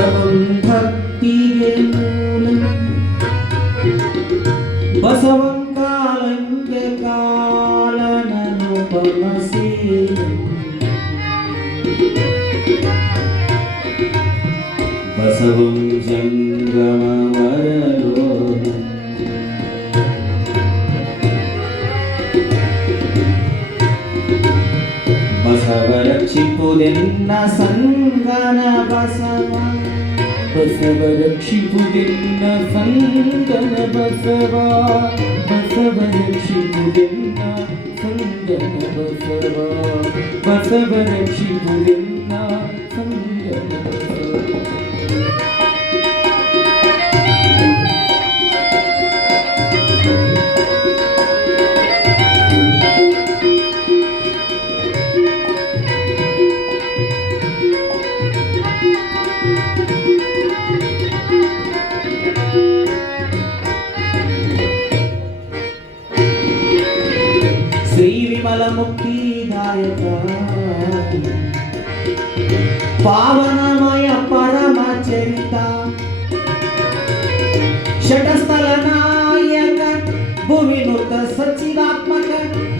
ಬಸವಂ ಭಕ್ತಿಗೆ ಮೂಲ ಬಸವಂ ಕಾಲಂಗೆ ಕಾಲನನು ಪಮಸಿ ಬಸವಂ ಜಂಗಮ ವರಲೋಲ ಬಸವ ರಕ್ಷಿಪುದೆನ್ನ ಸಂಗನ ಬಸವ ಬಸವ ರಕ್ಷಿಪುದೆನ್ನ ಸಂಗನ ಬಸವ ಬಸವ ರಕ್ಷಿಪುದೆನ್ನ ಸಂಗನ ಬಸವ ಬಸವ ರಕ್ಷಿಪುದೆನ್ನ ಸಂಗನ ಬಸವ ಶ್ರೀ ವಿಮಲ ಮುಕ್ತಿದಾಯಕ ಪಾವನಮಯ ಪರಮ ಚರಿತ ಷಟಸ್ಥಲ ನಾಯಕ ಭುವಿನುತ ಸಚ್ಚಿದಾತ್ಮಕ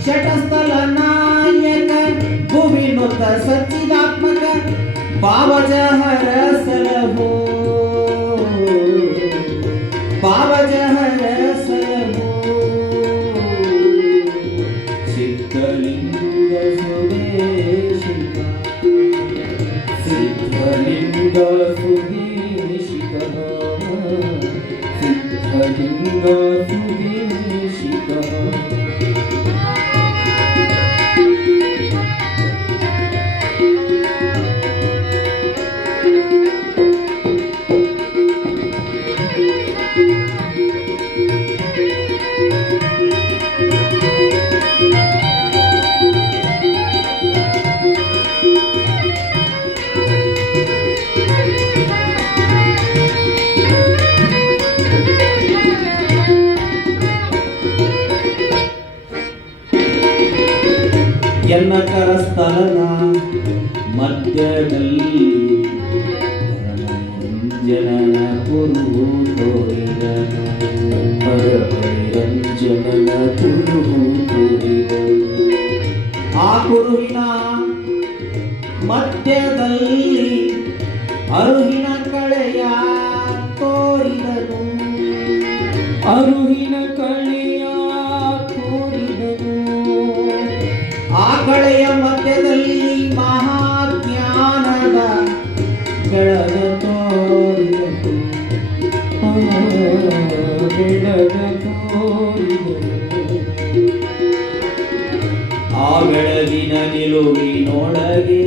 ಷಟಸ್ಥಲ ನಾಯಕ ಭುವಿನುತ ಸಚ್ಚಿದಾತ್ಮಕ ಬಾಬಜಹರ ಸಲಹೋ ಬಾಬಜಹರ ಸಲಹೋ ಸಿದ್ಧಲಿಂಗ ಸುದೇಶಿಕ ಸಿದ್ಧಲಿಂಗ ಸುದೇಶಿಕ ಸಿದ್ಧಲಿಂಗ ಸುದೇಶಿಕ ಎನ್ನ ಕರಸ್ಥಲದ ಮಧ್ಯದಲ್ಲಿ ಪರಮರಂಜನನ ಕುರುಹು ತೋರಿದನು ಪರಮರಂಜನನ ಕುರುಹು ತೋರಿದನು ಆ ಕುರುಹಿನ ಮಧ್ಯದಲ್ಲಿ ಅರುಹಿನ ಕಳೆಯ ತೋರಿದನು ಅರುಹಿನ ಕಳೆಯ ತೋರಿದನು ಆ ಕಳೆಯ ಮಧ್ಯದಲ್ಲಿ ಮಹಾಜ್ಞಾನದ ಬೆಳಗ ತೋರಿದನು ಬೆಳಗ ತೋರಿದನು ಆ ಬೆಳಗಿನ ನಿಲುವಿನೊಳಗೆ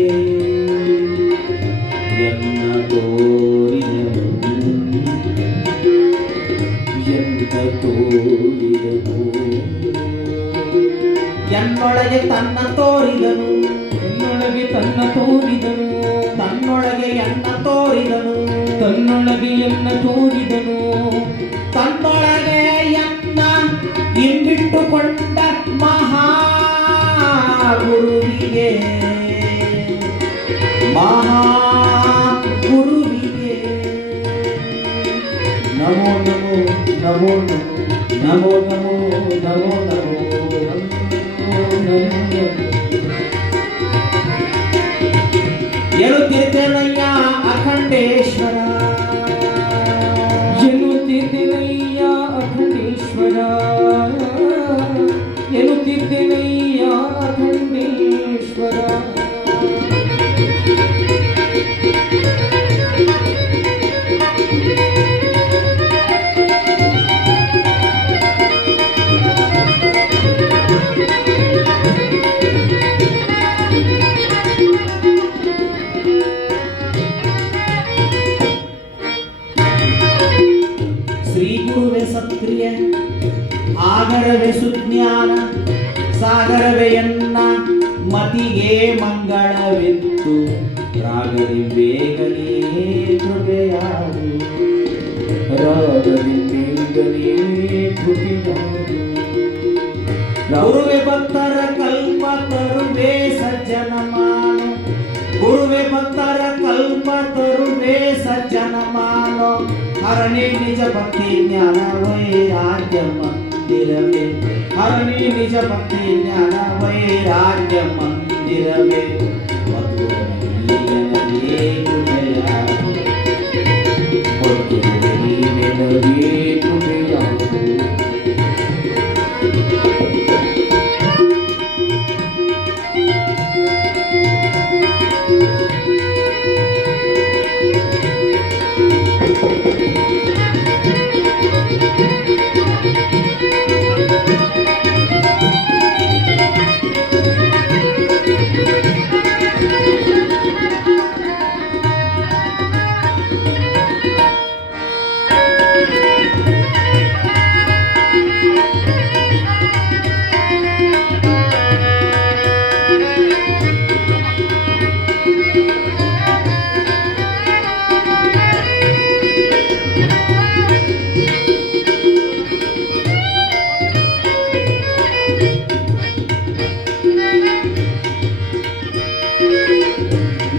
ಎನ್ನ ತೋರಿದನು ಎಂತ ತೋರಿದನು ಎನ್ನೊಳಗೆ ತನ್ನ ತೋರಿದನು ಎನ್ನೊಳಗೆ ತನ್ನ ತೋರಿದನು ತನ್ನೊಳಗೆ ಎನ್ನ ತೋರಿದನು ತನ್ನೊಳಗೆ ಎನ್ನ ತೋರಿದನು ತನ್ನೊಳಗೆ ಎನ್ನ ಇಂಬಿಟ್ಟುಕೊಂಡ ಮಹಾ ಗುರುವಿಗೆ ಮಹಾ ಗುರುವಿಗೆ ನಮೋ ನಮೋ ನಮೋ ನಮೋ ನಮೋ ನಮೋ ನಮೋ ಎನ್ನುತ್ತಿದ್ದೇನಯ್ಯ ಅಖಂಡೇಶ್ವರ ಎನ್ನುತ್ತಿದ್ದೇನಯ್ಯ ಅಖಂಡೇಶ್ವರ ಎನ್ನುತ್ತಿದ್ದೇನಯ್ಯ ಅಖಂಡೇಶ್ವರ ಸತ್ಕ್ರಿಯ ಆಗರವೇ ಸುಜ್ಞಾನ ಸಾಗರವೇ ಎನ್ನ ಮತಿಗೆ ಮಂಗಳವಿತ್ತು ರಾಗದಿ ಬೇಗನೆ ಕೃಪೆಯಾದು ರಾಗದಿ ಬೇಗನೆ ಕೃಪೆಯಾದು ಗುರುವೆ ಭಕ್ತರ ಕಲ್ಪ ತರುವೆ ಸಜ್ಜನ ಮಾನು ಗುರುವೆ ಭಕ್ತರ ಕಲ್ಪ ತರುವೆ ಸಜ್ಜನ ಹರನೇ ನಿಜ ಭಕ್ತಿ ಜ್ಞಾನ ವೈರಾಗ್ಯ ಮಂದಿರವೇ ಹರನೇ ನಿಜ ಭಕ್ತಿ ಜ್ಞಾನ ವೈರಾಗ್ಯ ಮಂದಿರವೇ ಮಧುರೇ ಕೃಪೆಯ ಮಧುರೇ ಕೃಪೆಯ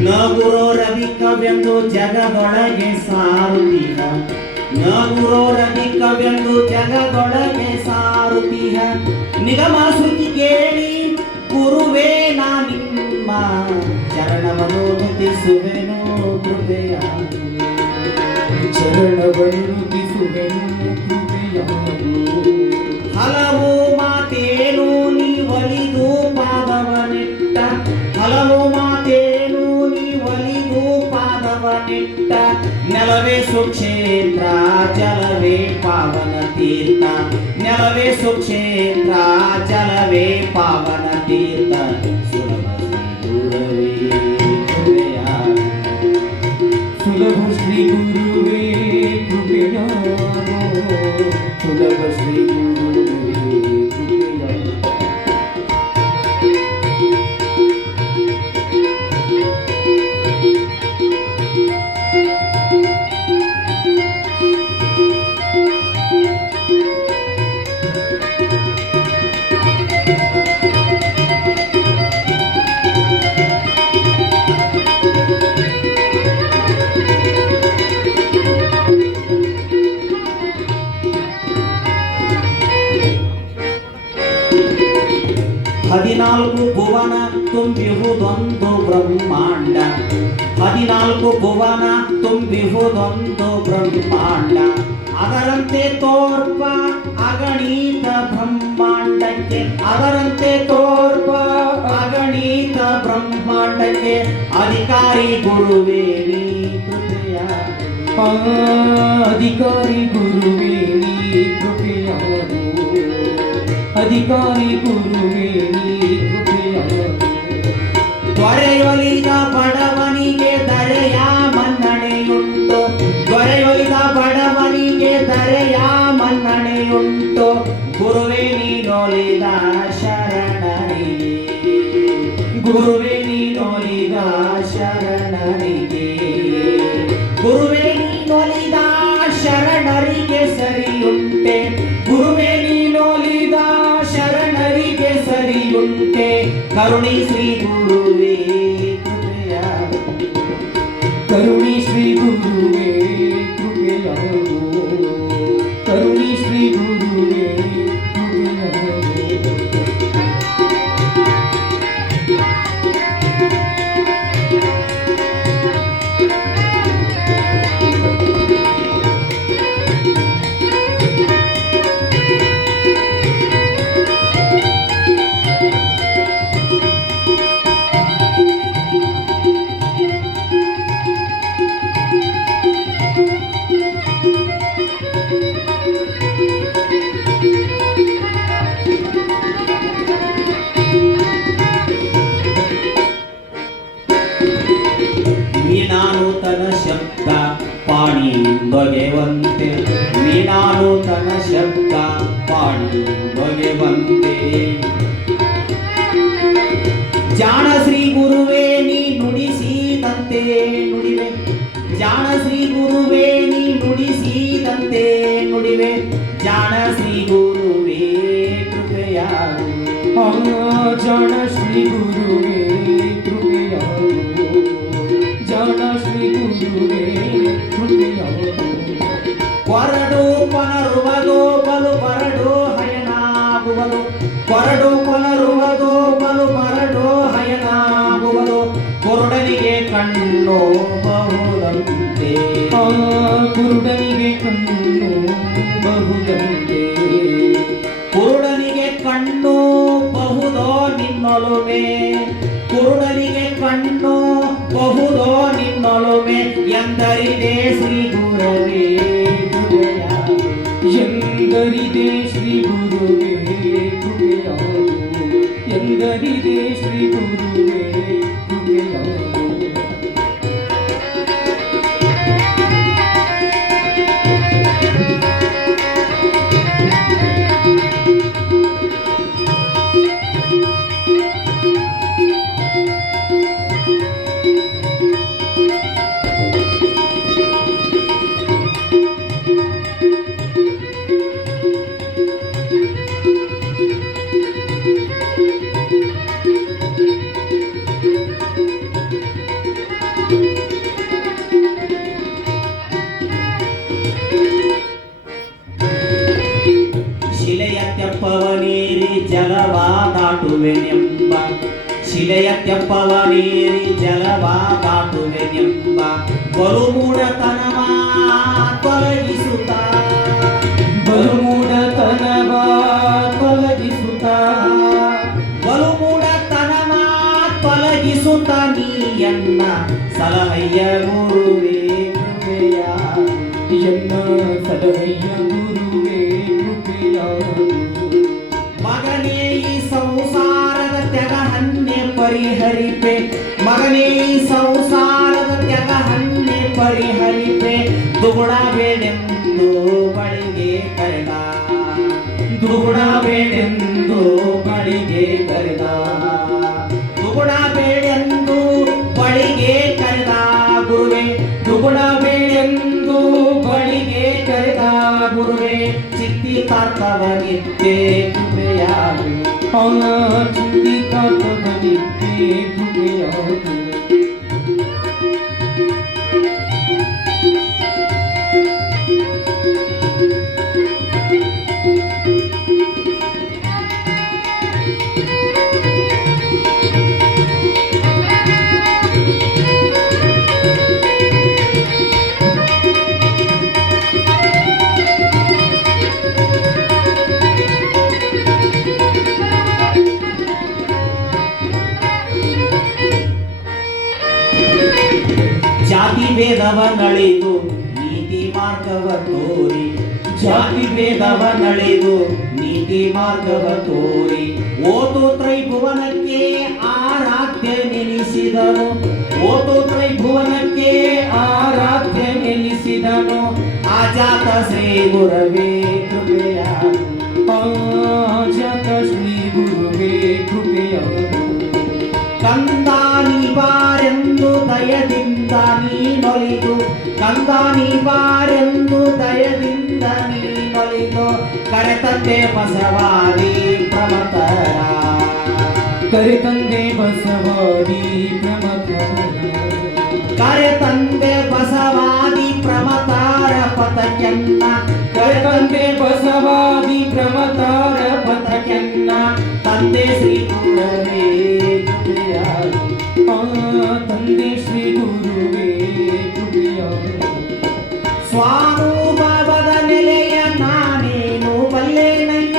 ನಗುರೋರವಿ ಕವ್ಯಂದು ಜಗದೊಳಗೆ ಸಾರುತ್ತೀಹ ನಗುರೋರವಿ ಕವ್ಯಂದು ಜಗದೊಳಗೆ ಸಾರುತ್ತೀಹ ನಿಗಮ ಶ್ರುತಿ ಕೇಳಿ ಗುರುವೇ ನಾ ನಿಮ್ಮ ಚರಣವನ್ನು ನುತಿಸುವೆನು ಕೃಪೆಯ ಚರಣವನ್ನು ನುತಿಸುವೆನು ಕೃಪೆಯ ಹಲವು ಮಾತೇನು ನೀ ಒಲಿದು ಪಾದವನಿಟ್ಟ ಹಲವು ಮಾತೇನು ನೀ ಒಲಿದು ಪಾದವನಿಟ್ಟ ನೆಲವೇ ಸುಕ್ಷೇತ್ರ ಜಲವೇ ಪಾವನ ತೀರ್ಥ ನೆಲವೇ ಸುಕ್ಷೇತ್ರ ಜಲವೇ ಪಾವನ ತೀರ್ಥ ಸುಲಭ ಶ್ರೀ ಗುರುವೇ ಕೃಪೆಯ ಸುಲಭ ಶ್ರೀ ಗುರುವೇ ಕೃಪೆಯ ಹದಿನಾಲ್ಕು ಭುವನ ತುಂಬಿಹುದೊಂದು ಬ್ರಹ್ಮಾಂಡ ಹದಿನಾಲ್ಕು ಭುವನ ತುಂಬಿಹುದೊಂದು ಬ್ರಹ್ಮಾಂಡ ಅದರಂತೆ ತೋರ್ಪ ಅಗಣಿತ ಬ್ರಹ್ಮಾಂಡಕ್ಕೆ ಅದರಂತೆ ತೋರ್ಪ ಅಗಣಿತ ಬ್ರಹ್ಮಾಂಡಕ್ಕೆ ಅಧಿಕಾರಿ ಗುರುವೇ ನೀ ಕೃಪೆಯ ಅಧಿಕಾರಿ ಗುರುವೇ ನೀ ಕೃಪೆಯ ಅಧಿಕಾರಿ ಗುರುವೇ ನೀ ಕೃಪೆಯ ದೊರೆಯೊಲಿದ ಬಡವನಿಗೆ ದರೆಯ ಮನ್ನಣೆಯುಂಟು ದೊರೆಯೊಲಿದ ಬಡವನಿಗೆ ದರೆಯ ಮನ್ನಣೆಯುಂಟು ಗುರುವೇ ನೀನೊಲಿದ ಶರಣರಿಗೆ ಗುರುವೇ ನೀನೊಲಿದ ಶರಣರಿಗೆ ಗುರುವೇ ನೀನೊಲಿದ ಶರಣರಿಗೆ ಸರಿಯುಂಟೆ ಗುರುವೇ ನೀನೊಲಿದ ಶರಣರಿಗೆ ಸರಿಯುಂಟೆ ಕರುಣಿ ಶ್ರೀ ಗುರುವೇ ಕೃಪೆಯ ಕರುಣಿ ಶ್ರೀ ಗುರುವೇ ಕೃಪೆಯ ಕರುಣಿ ಶ್ರೀ ಗುರುವೇ ವೀಣಾನೂತನ ಶಬ್ದ ಪಾಣಿ ದೊಗೆವಂತೆ ವೀಣಾನೂತನ ಶಬ್ದ ಪಾಣಿ ದೊಗೆವಂತೆ ಜಾಣ ಶ್ರೀ ಗುರುವೇ ನೀ ನುಡಿಸಿದಂತೆ ನುಡಿವೆ ಜಾಣ ಶ್ರೀ ಗುರುವೇ ನೀ ನುಡಿಸಿದಂತೆ ನುಡಿವೆ ಜಾಣ ಶ್ರೀ ಗುರುವೇ ಕೃಪೆಯಾಗು ಜಾಣ ಶ್ರೀ ಗುರುವೇ ಕೃಪೆಯಾಗು ಜಾಣ ಶ್ರೀ ಗುರುವೇ ಕೃಪೆಯಾಗು ಕಣ್ಣು ಬಹುದಂತೆ ಕುರುಡನಿಗೆ ಕಣ್ಣು ಬಹುದಂತೆ ಕುರುಡನಿಗೆ ಕಣ್ಣು ಬಹುದೋ ನಿನ್ನೊಲುಮೆ ಕುರುಡನಿಗೆ ಕಣ್ಣು ಬಹುದೋ ನಿನ್ನೊಲುಮೆ ಎಂದರಿದೆ ಶ್ರೀ ಗುರುವೇ ಎಂದರಿದೆ ಶ್ರೀ ಗುರುವೇ ಕೃಪೆಯಾಗು ಎಂದರಿದೆ ಶ್ರೀ ಗುರುವೇ ಕೃಪೆಯಾಗು ಶಿಲೆಯ ತೆಪ್ಪವನೇರಿ ಜಲವ ದಾಟುವೆನೆಂಬ ಶಿಲೆಯ ತೆಪ್ಪವನೇರಿ ಜಲವ ದಾಟುವೆನೆಂಬ ಬಲುಮೂಢತನವ ತೊಲಗಿಸುತ್ತ ಬಲುಮೂಢತನವ ತೊಲಗಿಸುತ್ತ ಬಲುಮೂಢತನವ ತೊಲಗಿಸುತ್ತ ನೀಯನ್ನ ಸಲಹಯ್ಯ ಗುರುವೇ ಕೃಪೆಯಾಗು ಎನ್ನ ಸಲಹೆಯ ಗುರುವೇ ಕೃಪೆಯಾಗು ಮಗನೇ ಈ ಸಂಸಾರದ ತೆಗಹನ್ನೆ ಪರಿಹರಿಪೆ ಮಗನೇ ಈ ಸಂಸಾರದ ತೆಗಹನ್ನೆ ಪರಿಹರಿಪೆ ದುಗುಡಬೇಡೆಂದು ಬಳಿಗೆ ಕರೆದ ದುಗುಡಬೇಡೆಂದು ಬಳಿಗೆ ಕರೆದ ದುಗುಡಬೇಡೆಂದು ಬಳಿಗೆ ಕರೆದ ಗುರುವೇ ದುಗುಡಬೇಡೆಂದು ಬಳಿಗೆ ಕರೆದ ಗುರುವೇ ಚಿತ್ತಿತಾರ್ಥವನಿದ್ದೆ ಕೃಪೆಯಾಗು ಚಿಂತಿತಾರ್ಥವನಿದ್ದೆ ಕೃಪೆಯಾಗು ಜಾತಿ ಭೇದವನಳಿದು ನೀತಿ ಮಾರ್ಗವ ತೋರಿ ಜಾತಿ ಭೇದವನಳಿದು ನೀತಿ ಮಾರ್ಗವ ತೋರಿ ಓತು ತ್ರೈಭುವನಕ್ಕೆ ಆರಾಧ್ಯ ನೆನೆಸಿದನು ಓತು ತ್ರೈಭುವನಕ್ಕೆ ಆರಾಧ್ಯ ನೆಲೆಸಿದನು ಆಜಾತ ಶ್ರೀ ಗುರವೇ ಕೃಪೆಯಾಗು ಆಜಾತ ಶ್ರೀ ಗುರುವೇ ಕೃಪೆಯಾಗು ಕಂದಾನಿ ಬಾರೆಂದು ದಯದಿಂದ ನೀನೊಲಿದು ಕಂದಾನಿ ಬಾರೆಂದು ದಯದಿಂದ ನೀನೊಲಿದು ಕರೆತಂದೆ ಬಸವಾದಿ ಪ್ರಮತರ ಕರೆತಂದೆ ಬಸವಾದಿ ಪ್ರಮಥರ ಕರೆತಂದೆ ಬಸವಾದಿ ಪ್ರಮತಾರ ಪಥಕ್ಕೆನ್ನ ಕರೆತಂದೆ ಬಸವಾದಿ ಪ್ರಮಥರ ಪಥಕ್ಕೆನ್ನ ತಂದೆ ಶ್ರೀ ಗುರುವೇ ಕೃಪೆಯಾಗು ತಂದೆ ಶ್ರೀ ಗುರುವೇ ಕೃಪೆಯಾಗು ಸ್ವಾನುಭಾವದ ನೆಲೆಯ ನಾನೇನು ಬಲ್ಲೆನಯ್ಯ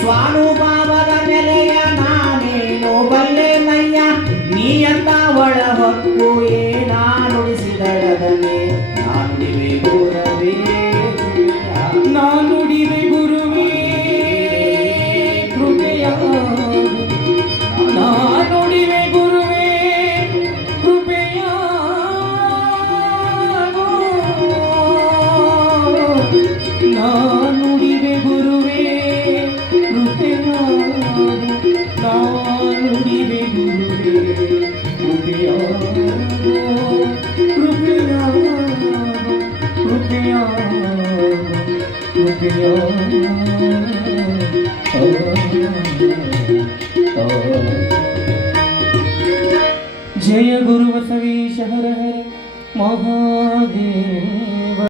ಸ್ವಾನುಭಾವದ ನೆಲೆಯ ನಾನೇನು ಬಲ್ಲೆನಯ್ಯ ನೀಯನ್ನ ಒಳ ಹೊಕ್ಕು ಏನಾ ನುಡಿಸಿದಡದನೆ ನಾನುಡಿವೆ ಗುರವೇ ನಾನುಡಿವೆ ಗುರುವೇ ಕೃಪೆಯಾಗು ನಾನುಡಿವೆ ಗುರುವೇ ಕೃಪೆಯಾಗು ನಾನುಡಿವೆ ಗುರುವೇ ಕೃಪೆಯಾಗು ನಾನುಡಿವೆ ಗುರುವೇ ಕೃಪೆಯಾಗು ಕೃಪೆಯಾಗು ಕೃಪೆಯಾಗು जय गुरु बसवेश हर हर महादेव।